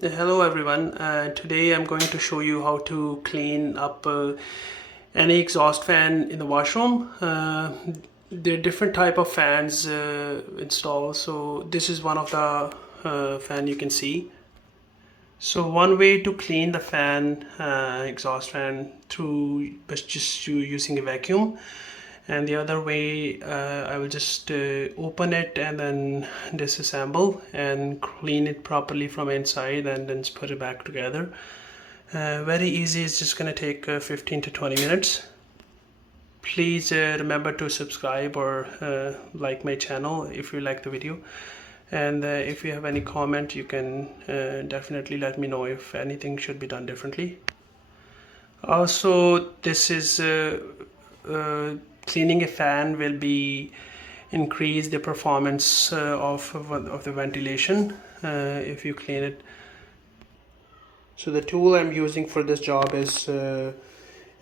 Hello everyone. Today I'm going to show you how to clean up any exhaust fan in the washroom. There are different type of fans installed. So this is one of the fan you can see. So one way to clean the fan, exhaust fan, through just using a vacuum, and the other way I will just open it and then disassemble and clean it properly from inside and then put it back together. Very easy. It's just gonna take 15 to 20 minutes. Please remember to subscribe or like my channel if you like the video, and if you have any comment you can definitely let me know if anything should be done differently. Also, this is cleaning a fan will be increase the performance of the ventilation if you clean it. So the tool I'm using for this job is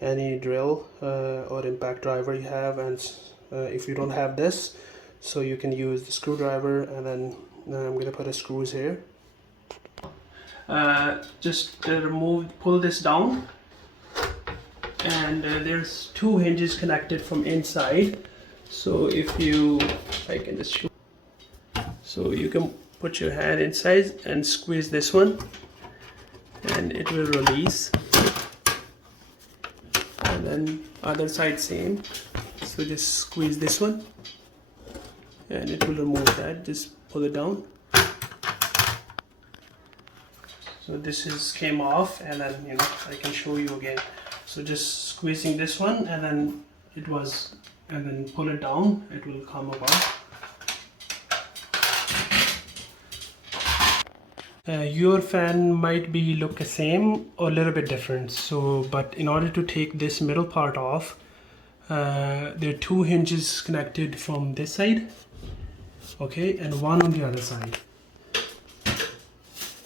any drill or impact driver you have, and if you don't have this, so you can use the screwdriver, and then I'm gonna put the screws here. Just pull this down, and there's two hinges connected from inside. So I can just show. So you can put your hand inside and squeeze this one, and it will release. And then other side same. So just squeeze this one, and it will remove that. Just pull it down. So this came off, and then I can show you again. So just squeezing this one, and then and then pull it down, it will come apart. Your fan might be look the same or a little bit different. So, but in order to take this middle part off, there are two hinges connected from this side, okay, and one on the other side,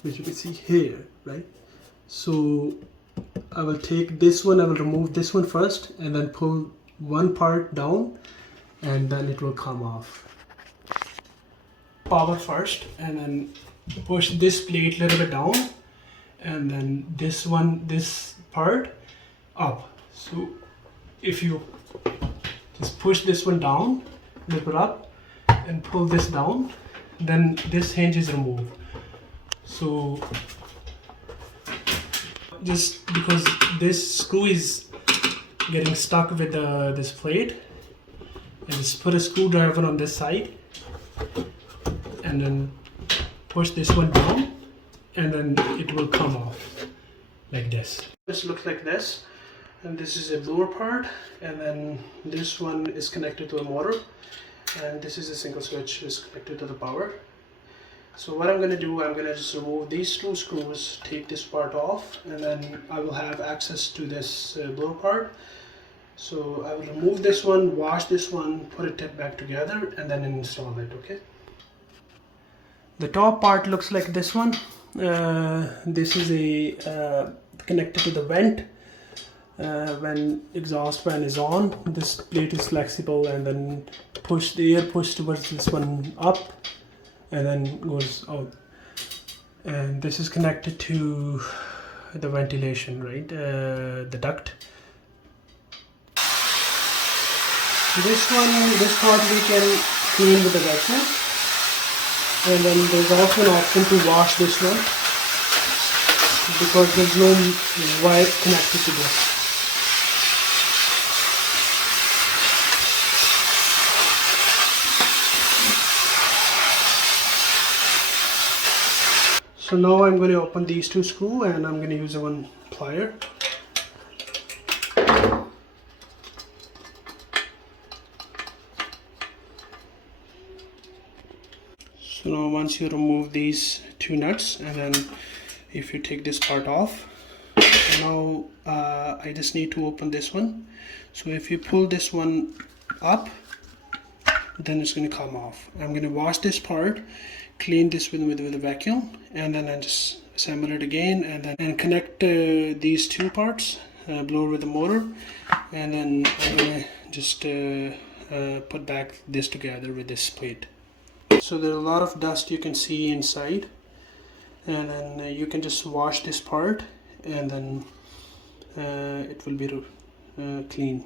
which you can see here, right? So I will take this one, I will remove this one first, and then pull one part down, and then it will come off. Power first, and then push this plate a little bit down, and then this part up. So if you just push this one down, lift it up, and pull this down, then this hinge is removed. So just because this screw is getting stuck with this plate, and just put a screwdriver on this side, and then push this one down, and then it will come off like this. This looks like this, and this is a blower part, and then this one is connected to a motor, and this is a single switch is connected to the power. So what I'm going to do, I'm going to just remove these two screws, take this part off, and then I will have access to this blower part. So I will remove this one, wash this one, put it back together, and then install it, okay? The top part looks like this one. This is connected to the vent. When exhaust fan is on, this plate is flexible, and then the air push towards this one up, and then goes out. And this is connected to the ventilation, right? The duct. This part we can clean with the vacuum, and then there's also an option to wash this one because there's no wire connected to this. So now I'm going to open these two screws, and I'm going to use one plier. So now once you remove these two nuts, and then if you take this part off, now I just need to open this one. So if you pull this one up, then it's going to come off. I'm going to wash this part, clean this with a vacuum, and then I just assemble it again, and connect these two parts, blower with the motor, and then I'm going to just put back this together with this plate. So there's a lot of dust you can see inside, and then you can just wash this part, and then it will be clean.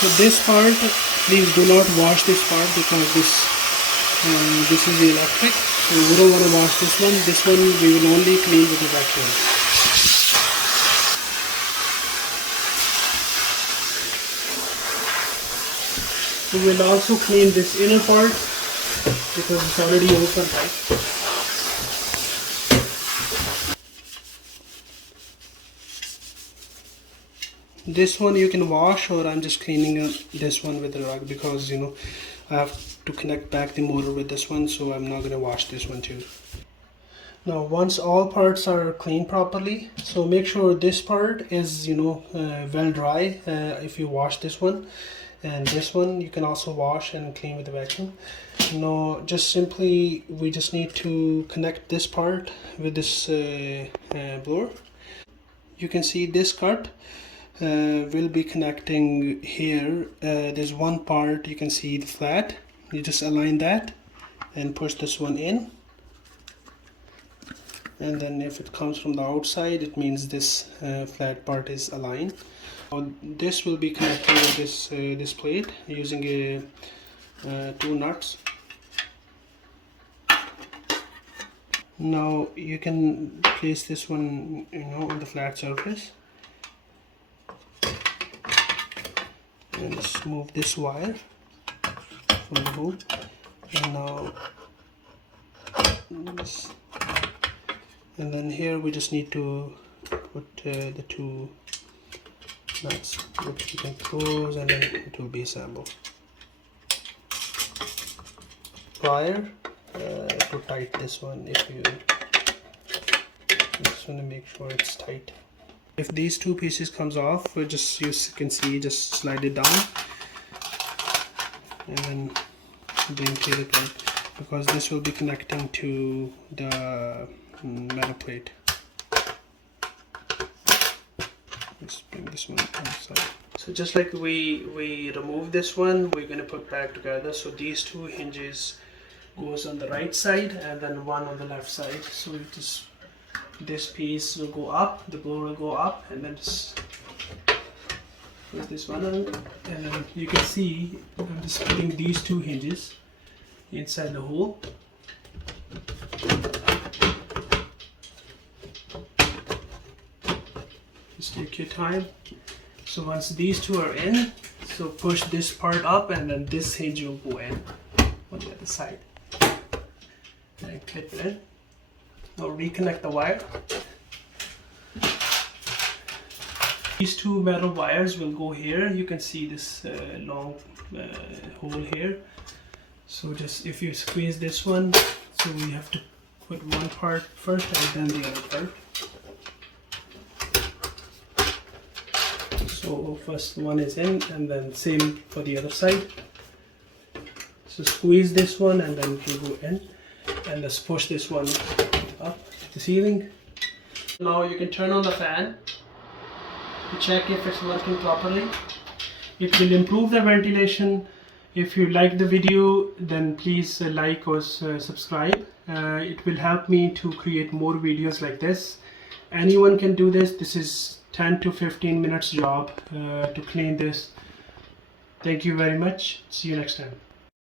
So this part, please do not wash this part, because this is the electric, so we don't want to wash this one. This one we will only clean with the vacuum. We will also clean this inner part because it's already open, right? This one you can wash, or I'm just cleaning this one with the rug, because you know I have to connect back the motor with this one, so I'm not going to wash this one too. Now once all parts are cleaned properly, so make sure this part is well dry if you wash this one, and this one you can also wash and clean with the vacuum. Now we just need to connect this part with this blower. You can see this cut will be connecting here. There's one part, you can see the flat. You just align that and push this one in, and then if it comes from the outside, it means this flat part is aligned. Now, this will be connected with this plate using two nuts. Now you can place this one on the flat surface, and just move this wire from the hole, and now this, and then here we just need to put the two nuts, which you can close, and then it will be assembled. Prior to tight this one, if you just want to make sure it's tight. If these two pieces comes off, you can see, just slide it down and then bring to the plate, because this will be connecting to the metal plate. Let's bring this one outside. So just like we remove this one, we're going to put back together. So these two hinges goes on the right side and then one on the left side. So this piece will go up, the blower will go up, and then just put this one on, and then you can see I'm just putting these two hinges inside the hole. Just take your time. So once these two are in, so push this part up, and then this hinge will go in on the other side, and clip it in. Now reconnect the wire. These two metal wires will go here. You can see this long hole here. So just if you squeeze this one, so we have to put one part first and then the other part. So first one is in, and then same for the other side. So squeeze this one and then it will go in, and let's push this one up to the ceiling. Now you can turn on the fan to check if it's working properly. It will improve the ventilation. If you like the video, then please like or subscribe. It will help me to create more videos like this. Anyone can do this. This is 10 to 15 minutes job to clean this. Thank you very much. See you next time.